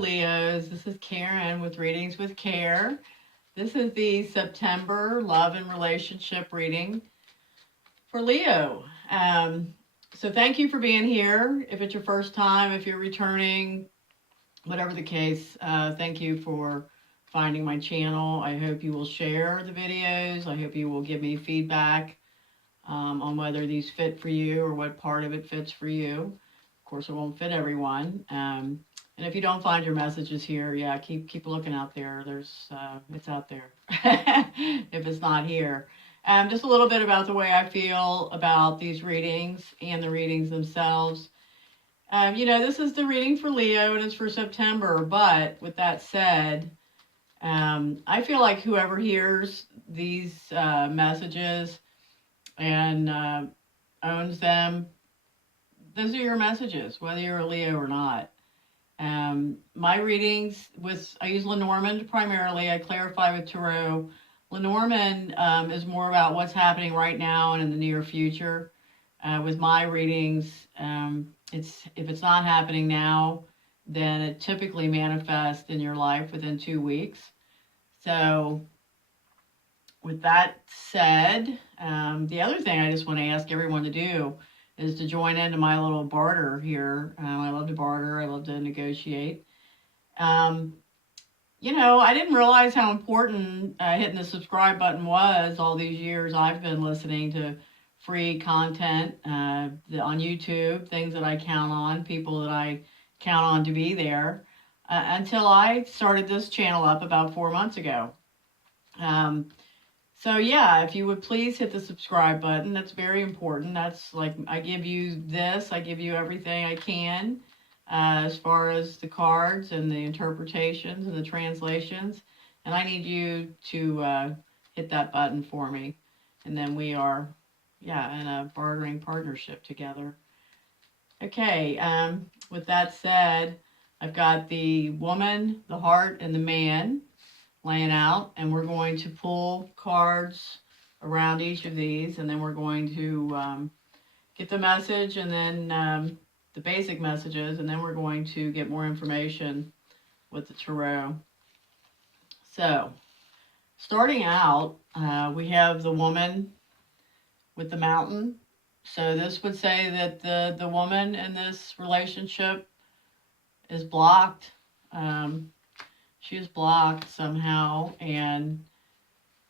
Leos. This is Karen with Readings with Care. This is the September love and relationship reading for Leo. So thank you for being here. If it's your first time, if you're returning, whatever the case, thank you for finding my channel. I hope you will share the videos. I hope you will give me feedback on whether these fit for you or what part of it fits for you. Of course, it won't fit everyone. And if you don't find your messages here, yeah, keep looking out there. It's out there if it's not here. Just a little bit about the way I feel about these readings and the readings themselves. This is the reading for Leo and it's for September. But with that said, I feel like whoever hears these messages and owns them, those are your messages, whether you're a Leo or not. My readings I use LENORMAND primarily. I clarify with Tarot. LENORMAND is more about what's happening right now and in the near future. With my readings, if it's not happening now, then it typically manifests in your life within 2 weeks. So with that said, the other thing I just want to ask everyone to do is to join into my little barter here. I love to barter. I love to negotiate. I didn't realize how important hitting the subscribe button was all these years I've been listening to free content on YouTube, things that I count on, people that I count on to be there, until I started this channel up about 4 months ago. So yeah, if you would please hit the subscribe button, that's very important. That's like, I give you everything I can as far as the cards and the interpretations and the translations. And I need you to hit that button for me. And then we are, in a bartering partnership together. Okay, with that said, I've got the woman, the heart, and the man laying out, and we're going to pull cards around each of these, and then we're going to get the message and then the basic messages, and then we're going to get more information with the tarot. So starting out, we have the woman with the mountain. So this would say that the woman in this relationship is blocked. She is blocked somehow, and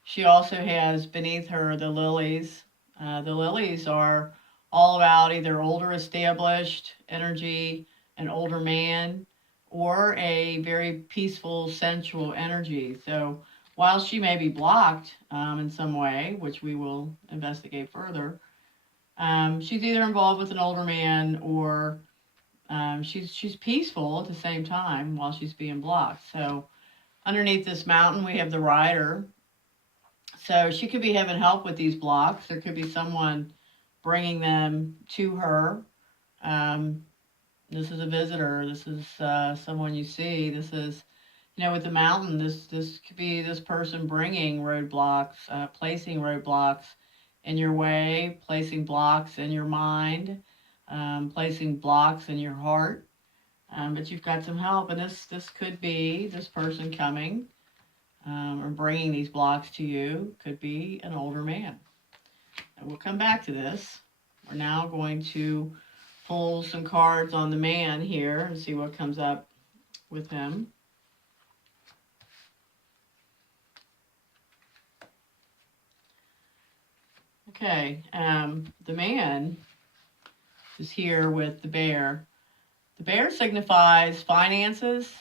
she also has beneath her the lilies. The lilies are all about either older established energy, an older man, or a very peaceful, sensual energy. So while she may be blocked in some way, which we will investigate further, she's either involved with an older man or she's peaceful at the same time while she's being blocked. So underneath this mountain, we have the rider. So she could be having help with these blocks. There could be someone bringing them to her. This is a visitor. This is someone you see. This is, with the mountain, this could be this person bringing roadblocks, placing roadblocks in your way, placing blocks in your mind, placing blocks in your heart. But you've got some help, and this could be this person coming or bringing these blocks to you. Could be an older man. And we'll come back to this. We're now going to pull some cards on the man here and see what comes up with him. Okay, the man is here with the bear. The bear signifies finances,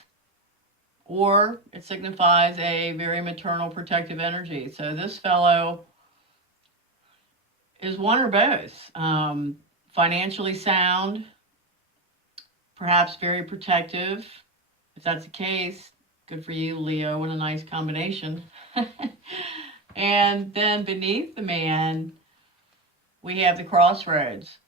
or it signifies a very maternal protective energy. So this fellow is one or both. Financially sound, perhaps very protective. If that's the case, good for you, Leo, what a nice combination. And then beneath the man, we have the crossroads,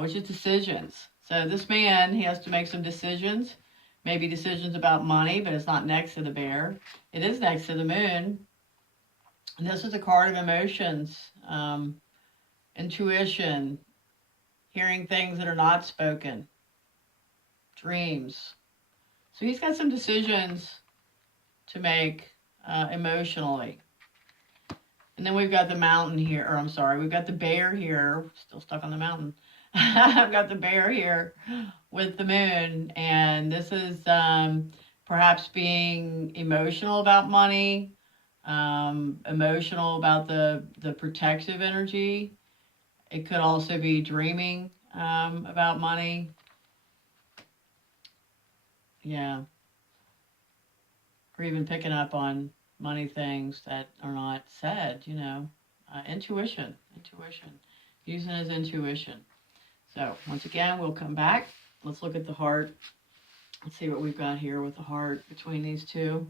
which is decisions. So this man, he has to make some decisions, maybe decisions about money, but it's not next to the bear. It is next to the moon. And this is a card of emotions, intuition, hearing things that are not spoken, dreams. So he's got some decisions to make emotionally. And then we've got the mountain here, or I'm sorry, we've got the bear here, still stuck on the mountain. I've got the bear here with the moon, and this is perhaps being emotional about money, emotional about the protective energy. It could also be dreaming about money. Yeah. Or even picking up on money things that are not said, intuition, using his intuition. So once again, we'll come back. Let's look at the heart. Let's see what we've got here with the heart between these two.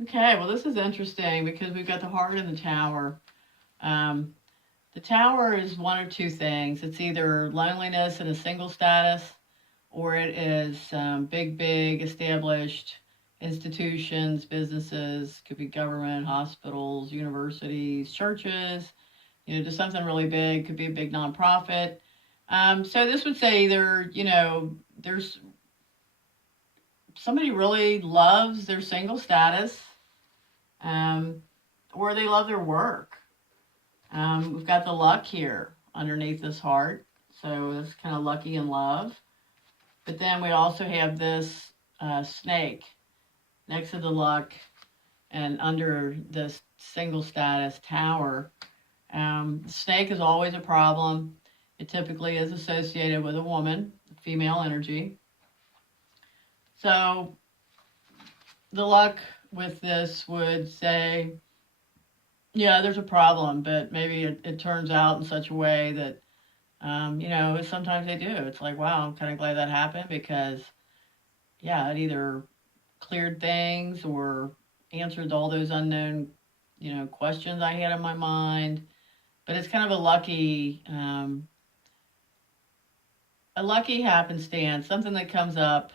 Okay, well, this is interesting because we've got the heart and the tower. The tower is one of two things. It's either loneliness in a single status, or it is big established institutions, businesses, could be government, hospitals, universities, churches, just something really big, could be a big nonprofit. So this would say either, there's somebody really loves their single status, or they love their work. We've got the luck here underneath this heart. So it's kind of lucky in love. But then we also have this snake next to the luck and under this single status tower. Snake is always a problem. It typically is associated with a woman, female energy. So the luck with this would say, yeah, there's a problem, but maybe it turns out in such a way that, sometimes they do. It's like, wow, I'm kind of glad that happened because, yeah, it either cleared things or answered all those unknown, questions I had in my mind. But it's kind of a lucky happenstance, something that comes up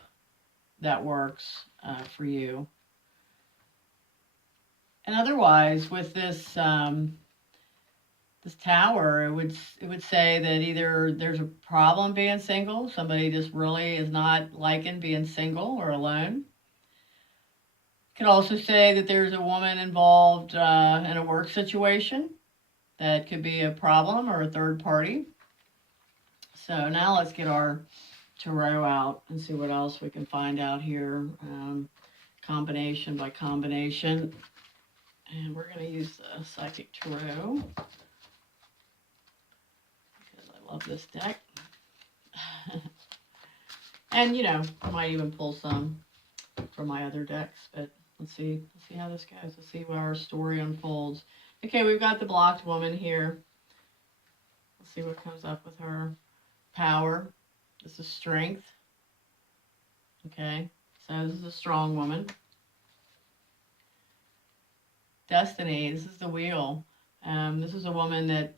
that works for you. And otherwise, with this this tower, it would say that either there's a problem being single, somebody just really is not liking being single or alone. It could also say that there's a woman involved in a work situation that could be a problem or a third party. So now let's get our tarot out and see what else we can find out here, combination by combination. And we're going to use the Psychic Tarot because I love this deck. And, I might even pull some from my other decks, but let's see how this goes. Let's see where our story unfolds. Okay, we've got the blocked woman here. Let's see what comes up with her. Power. This is strength. Okay, so this is a strong woman. Destiny. This is the wheel. This is a woman that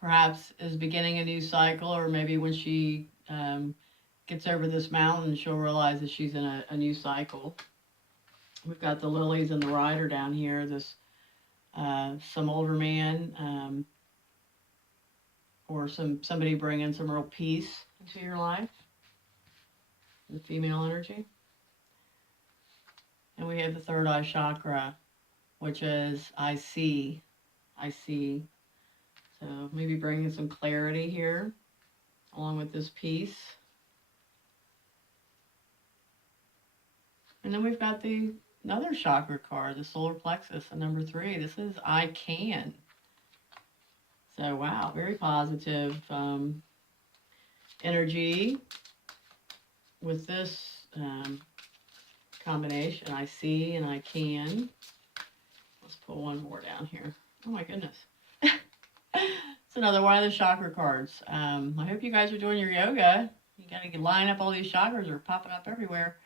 perhaps is beginning a new cycle, or maybe when she gets over this mountain, she'll realize that she's in a new cycle. We've got the lilies and the rider down here. This some older man, or somebody bringing some real peace into your life. The female energy. And we have the third eye chakra, which is I see. So maybe bringing some clarity here, along with this peace. And then we've got another chakra card, the solar plexus, the number 3. This is I can. So wow, very positive energy with this combination. I see and I can. Let's put one more down here. Oh my goodness. It's another one of the chakra cards. I hope you guys are doing your yoga. You got to line up all these chakras, are popping up everywhere.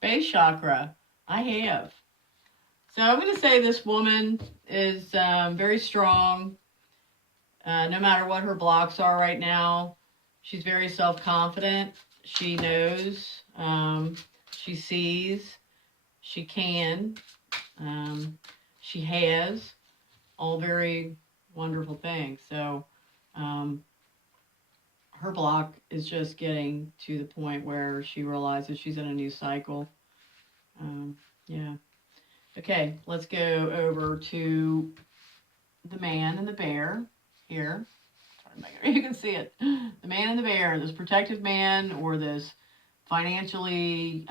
Base chakra. I have. So I'm going to say this woman is very strong. No matter what her blocks are right now, she's very self-confident. She knows. She sees. She can. She has. All very wonderful things. So her block is just getting to the point where she realizes she's in a new cycle. Yeah. Okay, let's go over to the man and the bear here. Try to make it, you can see it. The man and the bear, this protective man or this financially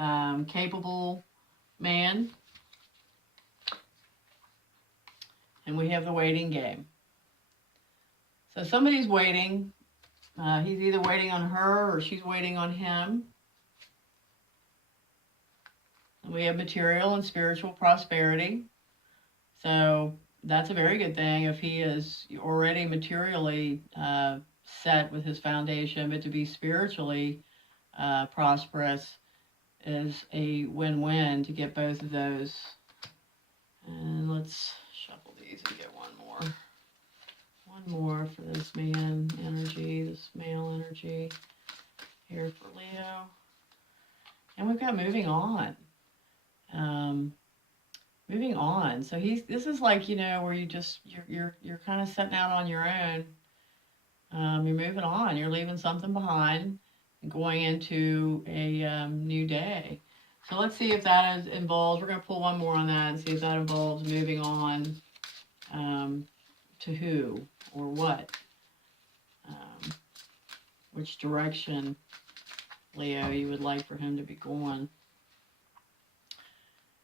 capable man. And we have the waiting game. So somebody's waiting. He's either waiting on her or she's waiting on him. And we have material and spiritual prosperity. So that's a very good thing if he is already materially set with his foundation, but to be spiritually prosperous is a win-win to get both of those. And let's shuffle these and get one more. One more for this man energy, this male energy here for Leo. And we've got moving on. Moving on. So this is like, where you're kind of setting out on your own. You're moving on. You're leaving something behind and going into a new day. So let's see if that involves, we're going to pull one more on that and see if that involves moving on to who or what. Which direction, Leo, you would like for him to be going.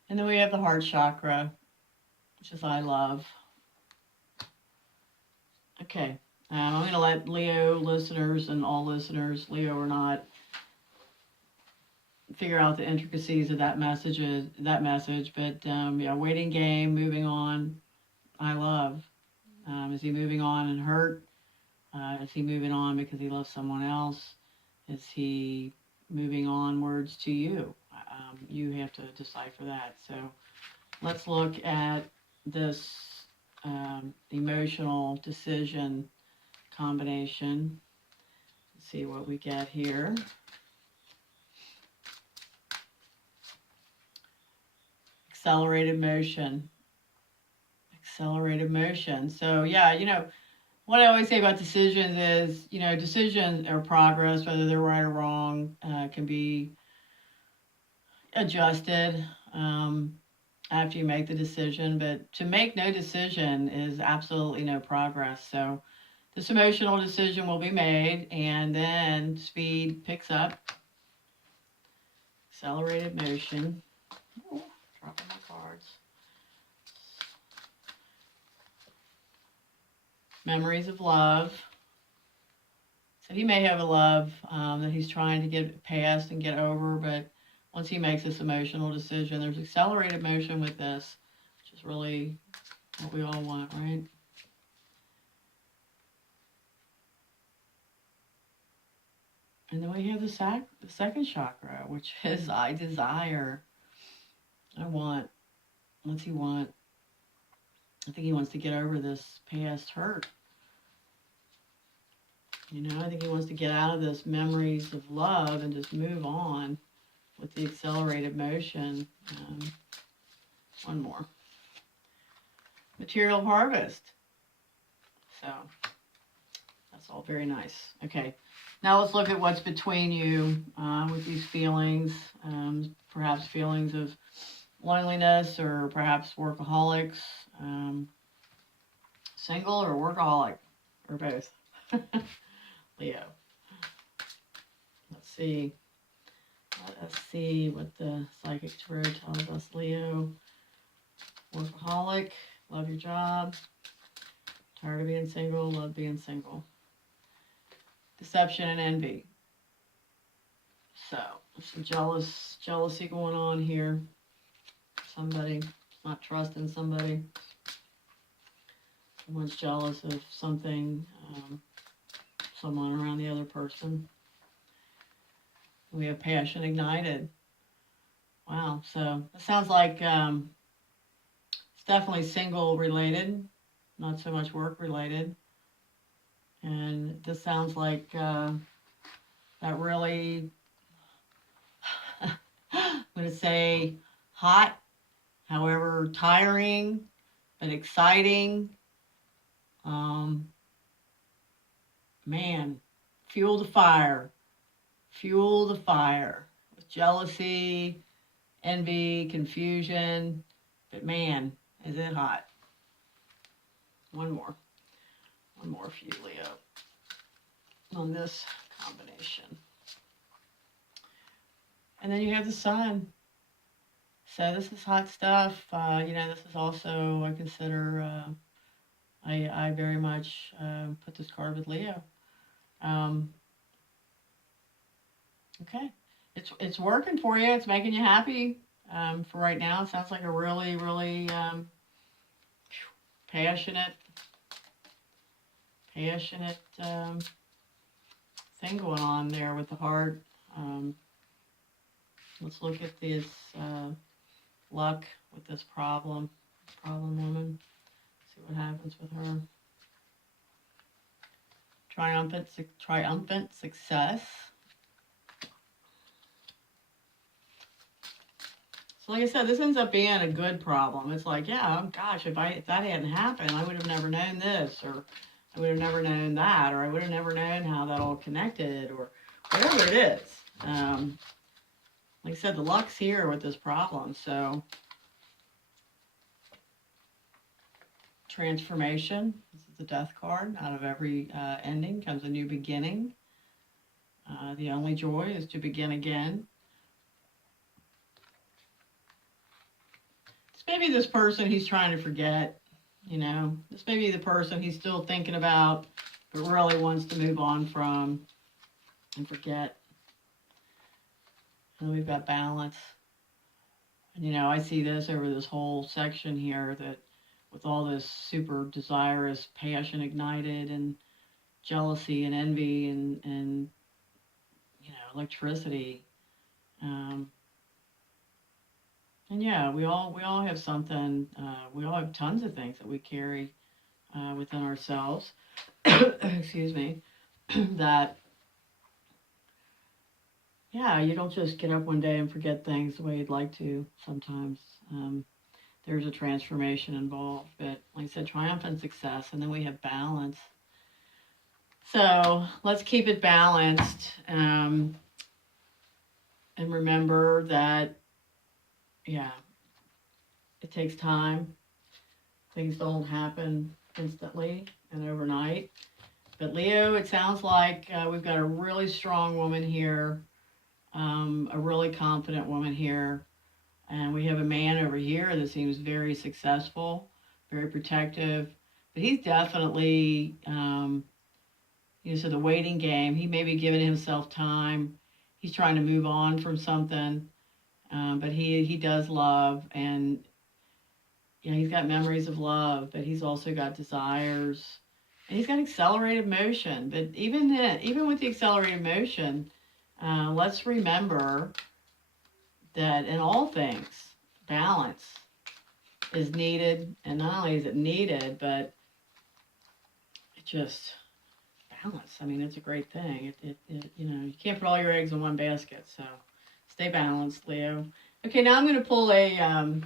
And then we have the heart chakra, which is I love. Okay, I'm going to let Leo listeners and all listeners, Leo or not, figure out the intricacies of that message. But yeah, waiting game, moving on, I love. Is he moving on and hurt? Is he moving on because he loves someone else? Is he moving onwards to you? You have to decipher that. So let's look at this emotional decision combination. Let's see what we get here. Accelerated motion. Accelerated motion. So yeah, what I always say about decisions is, decisions or progress, whether they're right or wrong, can be adjusted after you make the decision. But to make no decision is absolutely no progress. So this emotional decision will be made, and then speed picks up. Accelerated motion. Ooh, dropping my cards. Memories of love. So he may have a love that he's trying to get past and get over, but once he makes this emotional decision, there's accelerated motion with this, which is really what we all want, right? And then we have the second chakra, which is I desire. I want. What's he want? I think he wants to get over this past hurt. I think he wants to get out of this memories of love and just move on with the accelerated motion. One more. Material harvest. So that's all very nice. Okay, now let's look at what's between you with these feelings. Perhaps feelings of loneliness or perhaps workaholics. Single or workaholic or both. Leo. Let's see. Let us see what the Psychic Tarot tells us. Leo. Workaholic. Love your job. Tired of being single. Love being single. Deception and envy. So, there's some jealousy going on here. Somebody not trusting somebody. Someone's jealous of something, someone around the other person. We have passion ignited. Wow, so it sounds like it's definitely single related, not so much work related. And this sounds like that really, I'm going to say hot, however tiring, but exciting. man, fuel the fire. Fuel the fire with jealousy, envy, confusion. But man, is it hot. One more. One more for you, Leo, on this combination. And then you have the sun. So this is hot stuff. This is also, I consider, I very much put this card with Leo. Okay. It's working for you. It's making you happy for right now. It sounds like a really, really passionate thing going on there with the heart. Let's look at this luck with this problem woman. See what happens with her. Triumphant success. So like I said, this ends up being a good problem. It's like, yeah, gosh, if that hadn't happened, I would have never known this, or I would have never known that, or I would have never known how that all connected, or whatever it is. Like I said, the luck's here with this problem. So transformation. This is the death card. Out of every ending comes a new beginning. The only joy is to begin again. Maybe this person he's trying to forget, this may be the person he's still thinking about, but really wants to move on from and forget. And we've got balance. And, I see this over this whole section here, that with all this super desirous passion ignited and jealousy and envy and electricity. And yeah, we all have something. We all have tons of things that we carry within ourselves. Excuse me. That you don't just get up one day and forget things the way you'd like to. Sometimes there's a transformation involved. But like I said, triumphant success, and then we have balance. So let's keep it balanced, and remember that. Yeah, it takes time. Things don't happen instantly and overnight. But Leo, it sounds like we've got a really strong woman here, a really confident woman here. And we have a man over here that seems very successful, very protective. But he's definitely, so the waiting game, he may be giving himself time. He's trying to move on from something. But he does love, and he's got memories of love, but he's also got desires, and he's got accelerated motion. But even with the accelerated motion, let's remember that in all things, balance is needed, and not only is it needed, but it just balance. I mean, it's a great thing. You can't put all your eggs in one basket, so. Stay balanced, Leo. Okay, now I'm going to pull a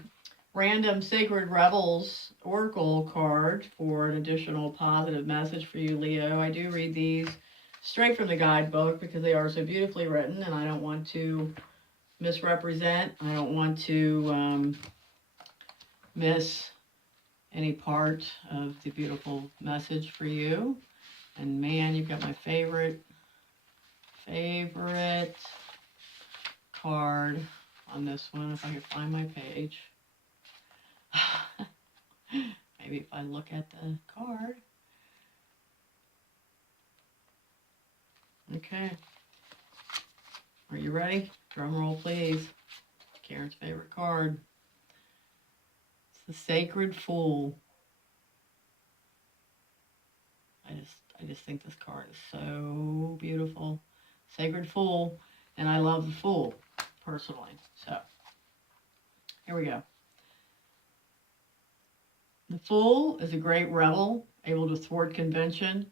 random Sacred Rebels Oracle card for an additional positive message for you, Leo. I do read these straight from the guidebook because they are so beautifully written, and I don't want to misrepresent. I don't want to miss any part of the beautiful message for you. And man, you've got my favorite card on this one, if I can find my page. Maybe if I look at the card. Okay. Are you ready? Drum roll, please. Karen's favorite card. It's the Sacred Fool. I just think this card is so beautiful. Sacred Fool. And I love the Fool, personally. So, here we go. The Fool is a great rebel, able to thwart convention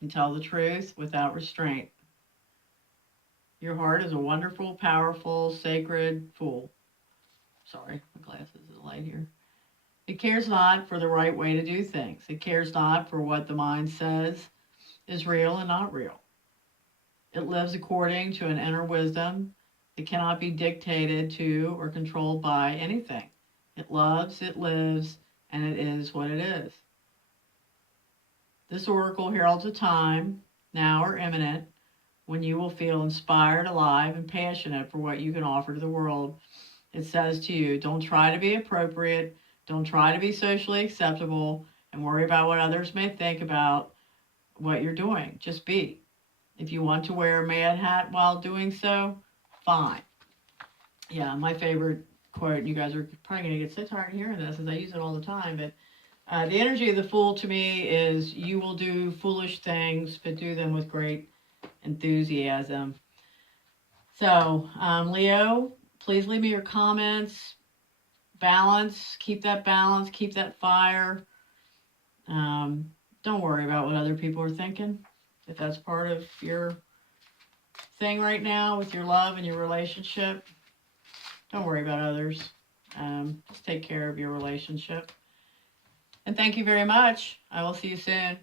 and tell the truth without restraint. Your heart is a wonderful, powerful, sacred Fool. Sorry, my glasses are light here. It cares not for the right way to do things. It cares not for what the mind says. is real and not real. It lives according to an inner wisdom. It cannot be dictated to or controlled by anything. It loves, it lives, and it is what it is. This oracle heralds a time, now or imminent, when you will feel inspired, alive, and passionate for what you can offer to the world. It says to you, don't try to be appropriate, don't try to be socially acceptable, and worry about what others may think about what you're doing. Just be. If you want to wear a mad hat while doing so, fine. Yeah, my favorite quote, you guys are probably going to get so tired of hearing this as I use it all the time, but the energy of the Fool to me is you will do foolish things, but do them with great enthusiasm. So, Leo, please leave me your comments. Balance, keep that fire. Don't worry about what other people are thinking. If that's part of your thing right now with your love and your relationship, don't worry about others. Just take care of your relationship. And thank you very much. I will see you soon.